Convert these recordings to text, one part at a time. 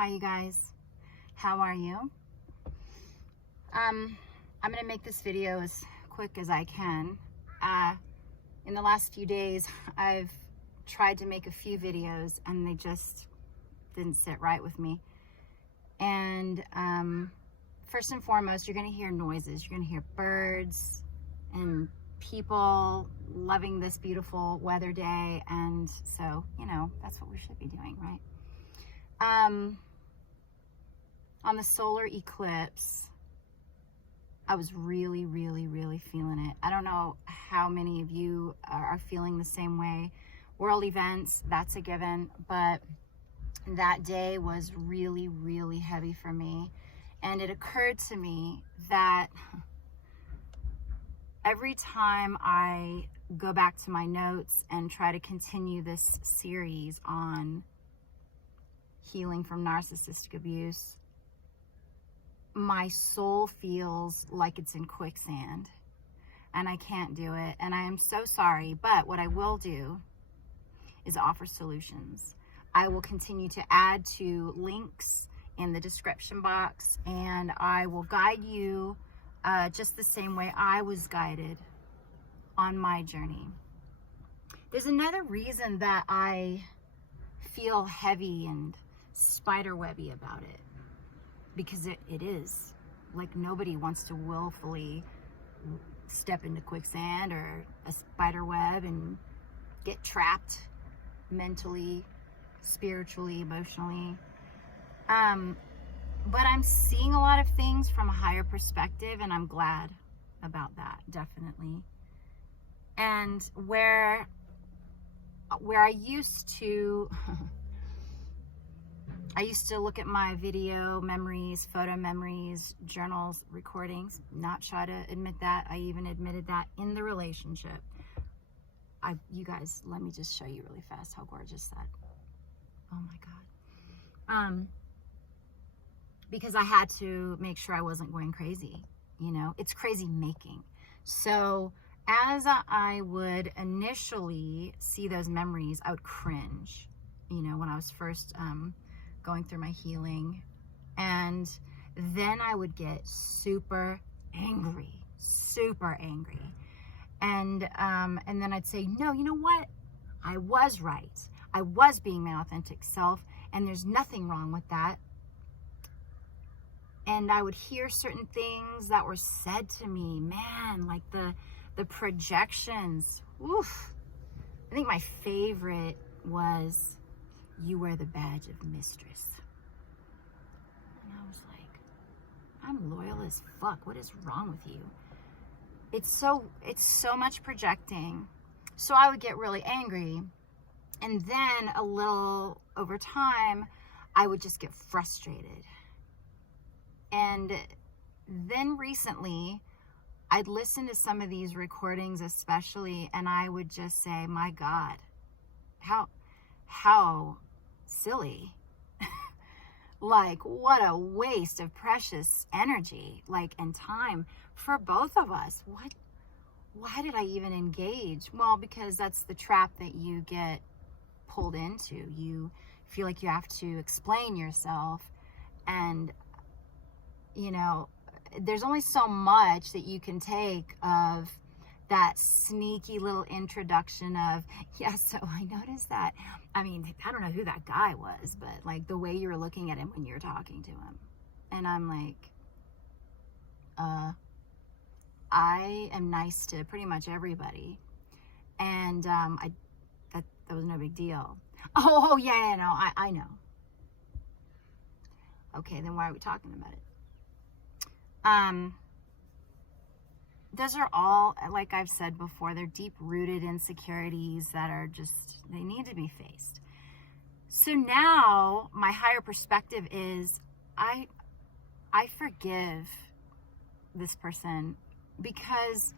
Hi, you guys. How are you? I'm gonna make this video as quick as I can. In the last few days, I've tried to make a few videos and they just didn't sit right with me. And first and foremost, you're gonna hear noises. You're gonna hear birds and people loving this beautiful weather day. And so, you know, that's what we should be doing, right? On the solar eclipse, I was really feeling it. I don't know how many of you are feeling the same way. World events, that's a given, but that day was really heavy for me. And it occurred to me that every time I go back to my notes and try to continue this series on healing from narcissistic abuse, my soul feels like it's in quicksand and I can't do it. And I am so sorry, but what I will do is offer solutions. I will continue to add to links in the description box, and I will guide you just the same way I was guided on my journey. There's another reason that I feel heavy and spiderwebby about it, because it is. Like, nobody wants to willfully step into quicksand or a spider web and get trapped mentally, spiritually, emotionally. But I'm seeing a lot of things from a higher perspective, and I'm glad about that, definitely. And where I used to look at my video memories, photo memories, journals, recordings, not shy to admit that. I even admitted that in the relationship. You guys, let me just show you really fast how gorgeous that. Oh my God. Because I had to make sure I wasn't going crazy. You know, it's crazy making. So as I would initially see those memories, I would cringe, you know, when I was first going through my healing. And then I would get super angry. And then I'd say, no, you know what? I was right. I was being my authentic self, and there's nothing wrong with that. And I would hear certain things that were said to me, man, like the projections. Oof. I think my favorite was, "You wear the badge of mistress." And I was like, I'm loyal as fuck. What is wrong with you? It's so much projecting. So I would get really angry. And then a little over time, I would just get frustrated. And then recently, I'd listen to some of these recordings especially, and I would just say, my God, how silly. Like, what a waste of precious energy, like, and time for both of us. Why did I even engage? Well, because that's the trap that you get pulled into. You feel like you have to explain yourself, and you know, there's only so much that you can take of that sneaky little introduction of, yeah, so I noticed that. I mean, I don't know who that guy was, but like the way you were looking at him when you were talking to him. And I'm like, I am nice to pretty much everybody. And that was no big deal. Oh yeah, no, I know. Okay, then why are we talking about it? Those are all, like I've said before, they're deep-rooted insecurities that are just, they need to be faced. So now my higher perspective is I forgive this person, because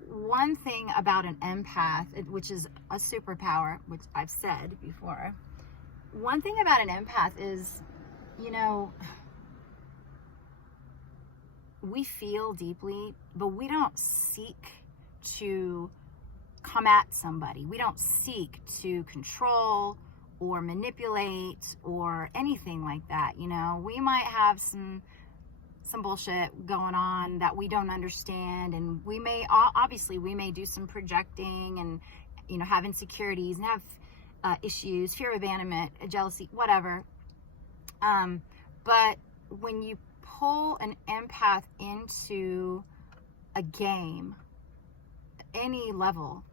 one thing about an empath, which is a superpower, which I've said before, one thing about an empath is, you know, we feel deeply, but we don't seek to come at somebody. We don't seek to control or manipulate or anything like that. You know, we might have some bullshit going on that we don't understand, and we may obviously we may do some projecting and, you know, have insecurities and have issues, fear of abandonment, jealousy, whatever. But when you pull an empath into a game, any level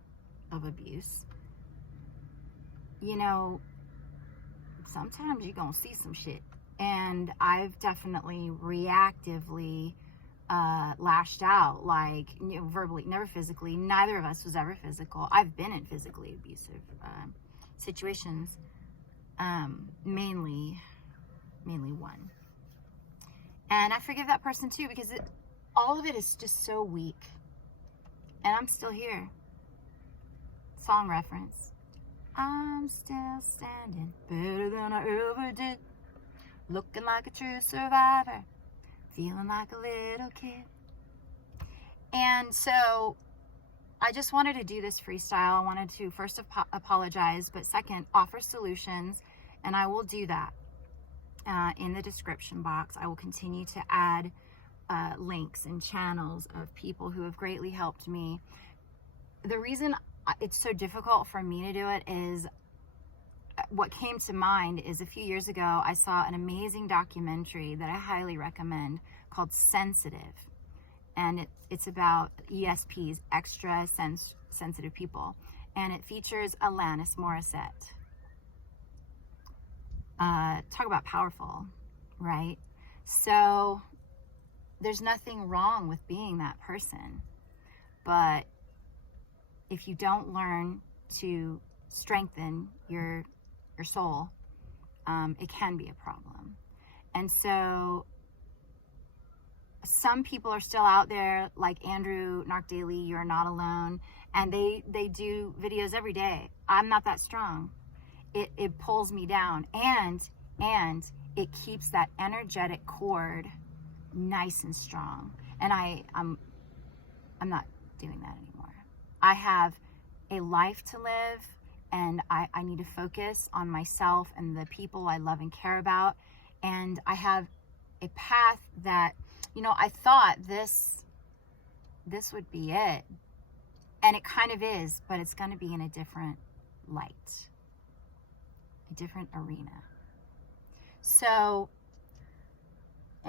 of abuse, you know, sometimes you're gonna see some shit. And I've definitely reactively lashed out, like, you know, verbally, never physically. Neither of us was ever physical. I've been in physically abusive situations, mainly one. And I forgive that person too, because all of it is just so weak. And I'm still here. Song reference. I'm still standing better than I ever did. Looking like a true survivor. Feeling like a little kid. And so I just wanted to do this freestyle. I wanted to first apologize, but second, offer solutions. And I will do that in the description box. I will continue to add links and channels of people who have greatly helped me. The reason it's so difficult for me to do it is, what came to mind is a few years ago, I saw an amazing documentary that I highly recommend called Sensitive. And it's about ESPs, extra sensitive people. And it features Alanis Morissette. Talk about powerful, right? So there's nothing wrong with being that person. But if you don't learn to strengthen your soul, it can be a problem. And so some people are still out there, like Andrew NARCDAILY, You're Not Alone, and they do videos every day. I'm not that strong. It pulls me down, and it keeps that energetic cord nice and strong. And I'm not doing that anymore. I have a life to live, and I need to focus on myself and the people I love and care about. And I have a path that, you know, I thought this would be it. And it kind of is, but it's going to be in a different light, a different arena. So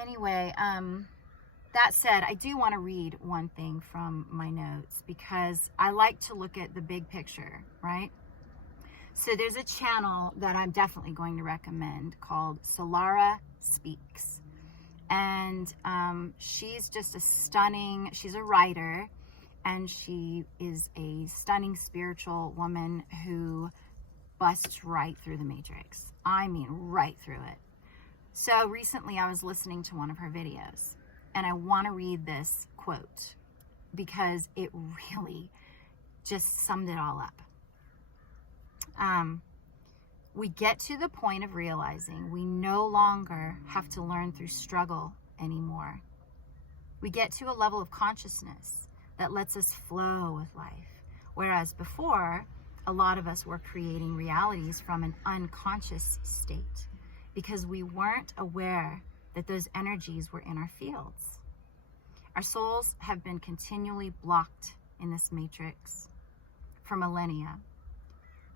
anyway, that said, I do want to read one thing from my notes, because I like to look at the big picture, right? So there's a channel that I'm definitely going to recommend called Solarah Speaks. And she's just she's a writer, and she is a stunning spiritual woman who busts right through the matrix. I mean, right through it. So recently I was listening to one of her videos, and I want to read this quote because it really just summed it all up. We get to the point of realizing we no longer have to learn through struggle anymore. We get to a level of consciousness that lets us flow with life. Whereas before, a lot of us were creating realities from an unconscious state because we weren't aware that those energies were in our fields. Our souls have been continually blocked in this matrix for millennia.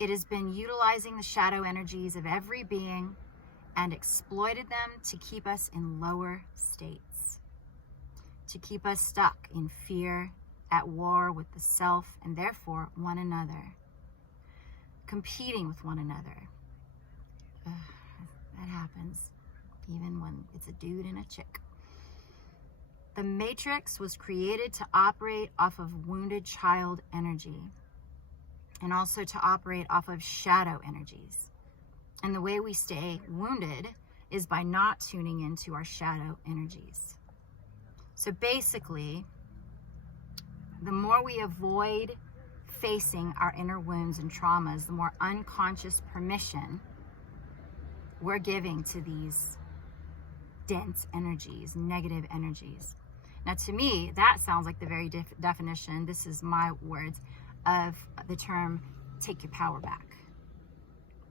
It has been utilizing the shadow energies of every being and exploited them to keep us in lower states, to keep us stuck in fear, at war with the self and therefore one another, competing with one another. That happens even when it's a dude and a chick. The matrix was created to operate off of wounded child energy, and also to operate off of shadow energies. And the way we stay wounded is by not tuning into our shadow energies. So basically, the more we avoid facing our inner wounds and traumas, the more unconscious permission we're giving to these dense energies, negative energies. Now, to me, that sounds like the very definition, this is my words, of the term, take your power back.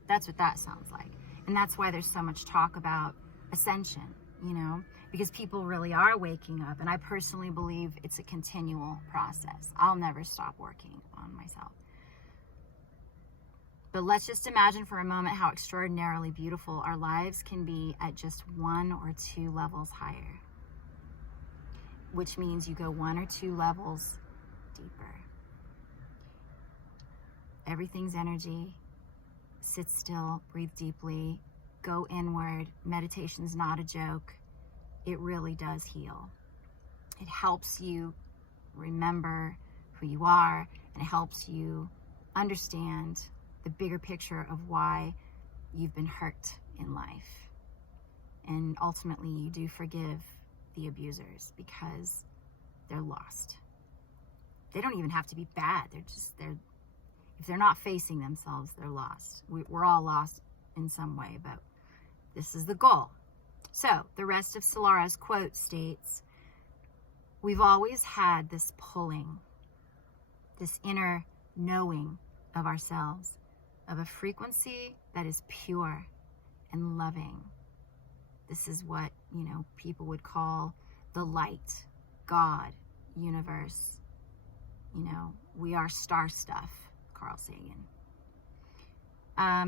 That's what that sounds like. And that's why there's so much talk about ascension, you know, because people really are waking up. And I personally believe it's a continual process. I'll never stop working on myself. But let's just imagine for a moment how extraordinarily beautiful our lives can be at just 1 or 2 levels higher. Which means you go 1 or 2 levels deeper. Everything's energy. Sit still, breathe deeply, go inward. Meditation's not a joke. It really does heal. It helps you remember who you are, and it helps you understand the bigger picture of why you've been hurt in life. And ultimately, you do forgive the abusers because they're lost. They don't even have to be bad. If they're not facing themselves, they're lost. We're all lost in some way, but this is the goal. So the rest of Solarah's quote states, we've always had this pulling, this inner knowing of ourselves, of a frequency that is pure and loving. This is what, people would call the light, God, universe. We are star stuff, Carl Sagan.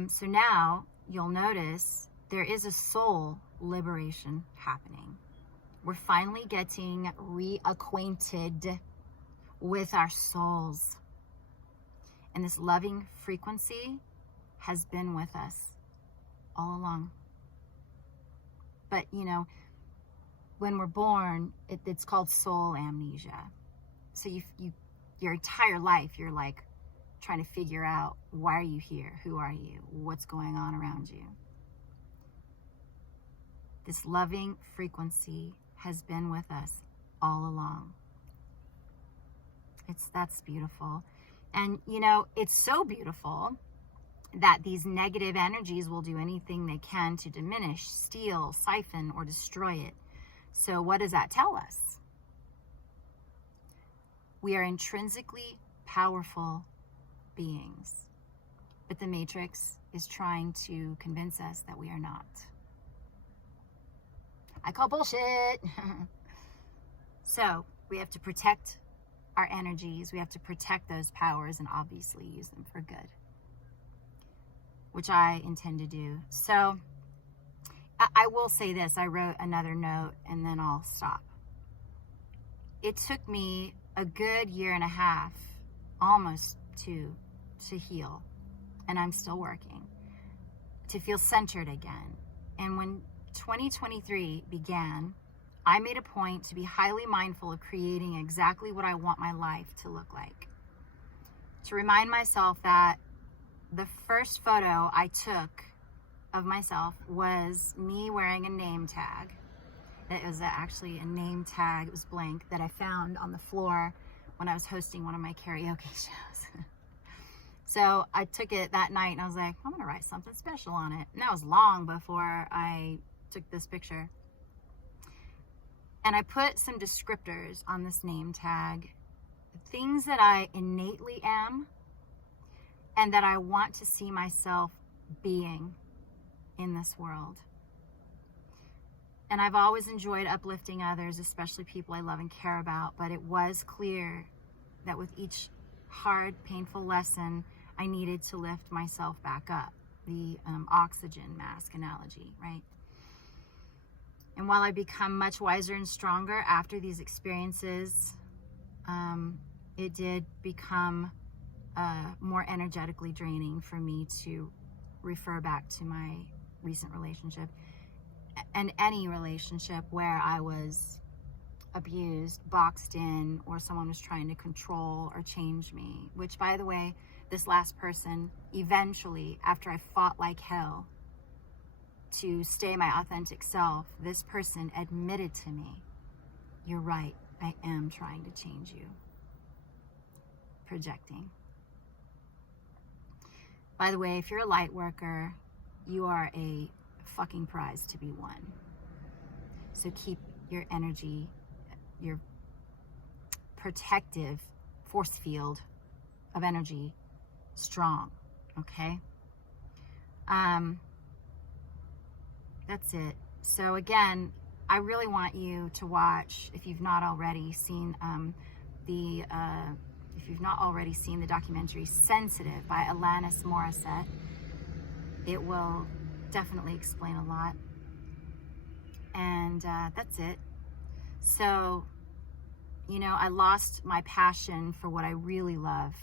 So now you'll notice there is a soul liberation happening. We're finally getting reacquainted with our souls. And this loving frequency has been with us all along. But, when we're born, it's called soul amnesia. So your entire life, you're like trying to figure out, why are you here? Who are you? What's going on around you? This loving frequency has been with us all along. That's beautiful. And, it's so beautiful that these negative energies will do anything they can to diminish, steal, siphon, or destroy it. So what does that tell us? We are intrinsically powerful beings, but the Matrix is trying to convince us that we are not. I call bullshit. So we have to protect our energies. We have to protect those powers and obviously use them for good, which I intend to do. So I will say this. I wrote another note and then I'll stop. It took me a good 1.5 years, almost 2, to heal. And I'm still working to feel centered again. And when 2023 began, I made a point to be highly mindful of creating exactly what I want my life to look like. To remind myself that the first photo I took of myself was me wearing a name tag. It was actually a name tag, it was blank, that I found on the floor when I was hosting one of my karaoke shows. So I took it that night and I was like, I'm gonna write something special on it. And that was long before I took this picture. And I put some descriptors on this name tag, things that I innately am and that I want to see myself being in this world. And I've always enjoyed uplifting others, especially people I love and care about, but it was clear that with each hard, painful lesson, I needed to lift myself back up. The oxygen mask analogy, right? And while I become much wiser and stronger after these experiences, it did become more energetically draining for me to refer back to my recent relationship and any relationship where I was abused, boxed in, or someone was trying to control or change me. Which, by the way, this last person, eventually, after I fought like hell to stay my authentic self, this person admitted to me, you're right, I am trying to change you. Projecting. By the way, if you're a light worker, you are a fucking prize to be won. So keep your energy, your protective force field of energy strong, okay? That's it. So again, I really want you to watch, if you've not already seen the documentary Sensitive by Alanis Morissette. It will definitely explain a lot. And that's it. So, you know, I lost my passion for what I really love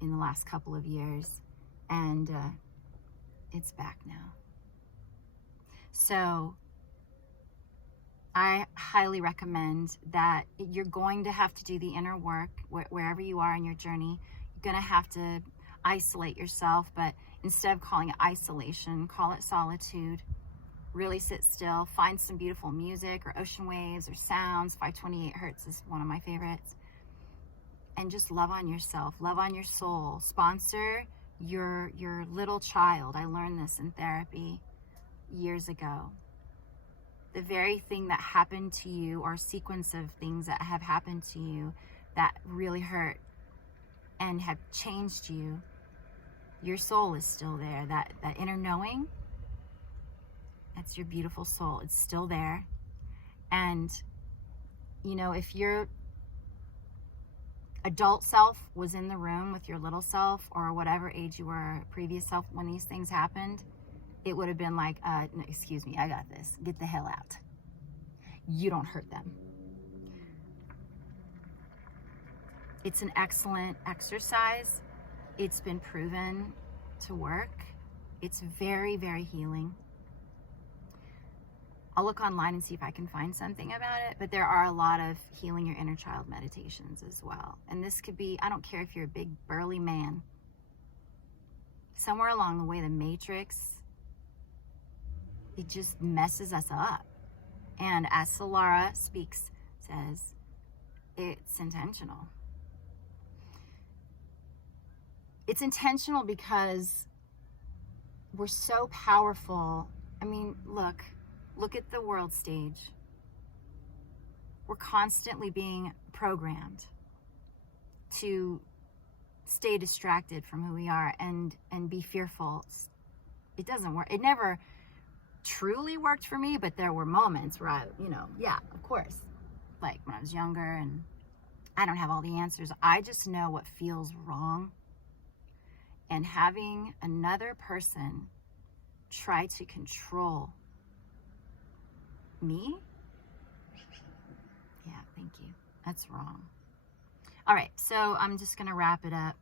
in the last couple of years, and it's back now. So I highly recommend that you're going to have to do the inner work wherever you are in your journey. You're going to have to isolate yourself, but instead of calling it isolation, call it solitude. Really sit still, find some beautiful music or ocean waves or sounds. 528 hertz is one of my favorites. And just love on yourself, love on your soul. Sponsor your little child. I learned this in therapy years ago. The very thing that happened to you, or sequence of things that have happened to you that really hurt and have changed you, your soul is still there. That inner knowing, that's your beautiful soul. It's still there. And, you know, if your adult self was in the room with your little self, or whatever age you were, previous self, when these things happened, it would have been like, no, excuse me, I got this. Get the hell out. You don't hurt them. It's an excellent exercise. It's been proven to work. It's very, very healing. I'll look online and see if I can find something about it, but there are a lot of healing your inner child meditations as well. And this could be, I don't care if you're a big burly man. Somewhere along the way, the matrix, it just messes us up. And as Solarah Speaks says, it's intentional. It's intentional because we're so powerful. I mean, look at the world stage. We're constantly being programmed to stay distracted from who we are and be fearful. It doesn't work. It never truly worked for me, but there were moments where I, yeah, of course, like when I was younger and I don't have all the answers. I just know what feels wrong. And having another person try to control me, yeah, thank you. That's wrong. All right, so I'm just going to wrap it up.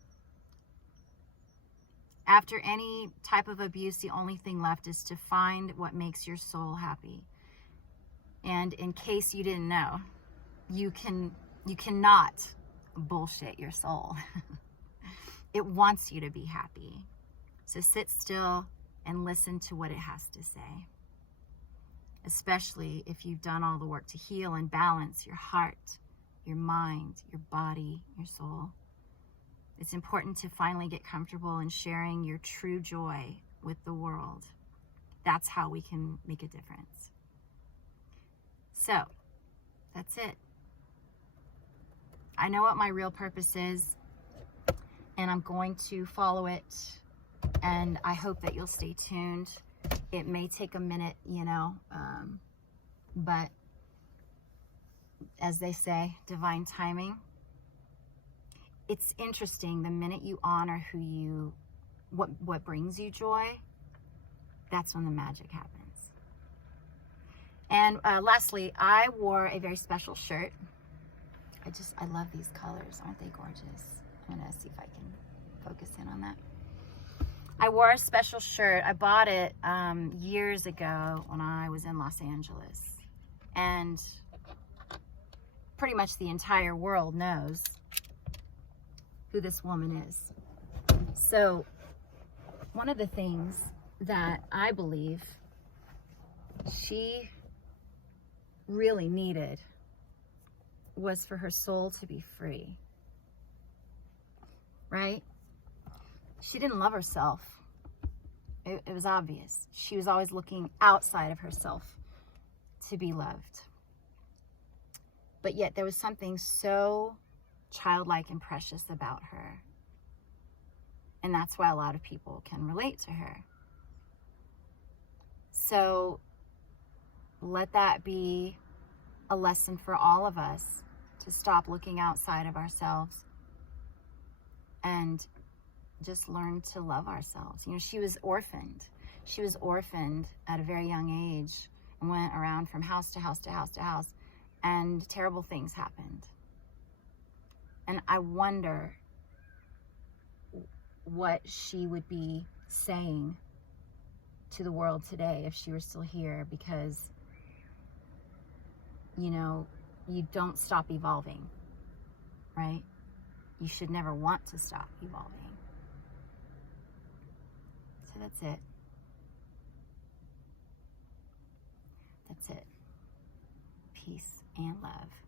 After any type of abuse, the only thing left is to find what makes your soul happy. And in case you didn't know, you cannot bullshit your soul. It wants you to be happy. So sit still and listen to what it has to say. Especially if you've done all the work to heal and balance your heart, your mind, your body, your soul. It's important to finally get comfortable in sharing your true joy with the world. That's how we can make a difference. So, that's it. I know what my real purpose is, and I'm going to follow it, and I hope that you'll stay tuned. It may take a minute, but as they say, divine timing. It's interesting, the minute you honor what brings you joy, that's when the magic happens. And lastly, I wore a very special shirt. I love these colors. Aren't they gorgeous? I'm gonna see if I can focus in on that. I wore a special shirt. I bought it years ago when I was in Los Angeles. And pretty much the entire world knows who this woman is. So one of the things that I believe she really needed was for her soul to be free, right? She didn't love herself. It was obvious. She was always looking outside of herself to be loved. But yet there was something so childlike and precious about her. And that's why a lot of people can relate to her. So let that be a lesson for all of us, to stop looking outside of ourselves and just learn to love ourselves. You know, she was orphaned. She was orphaned at a very young age and went around from house to house to house to house, and terrible things happened. And I wonder what she would be saying to the world today if she were still here, because, you know, you don't stop evolving, right? You should never want to stop evolving. So that's it. That's it. Peace and love.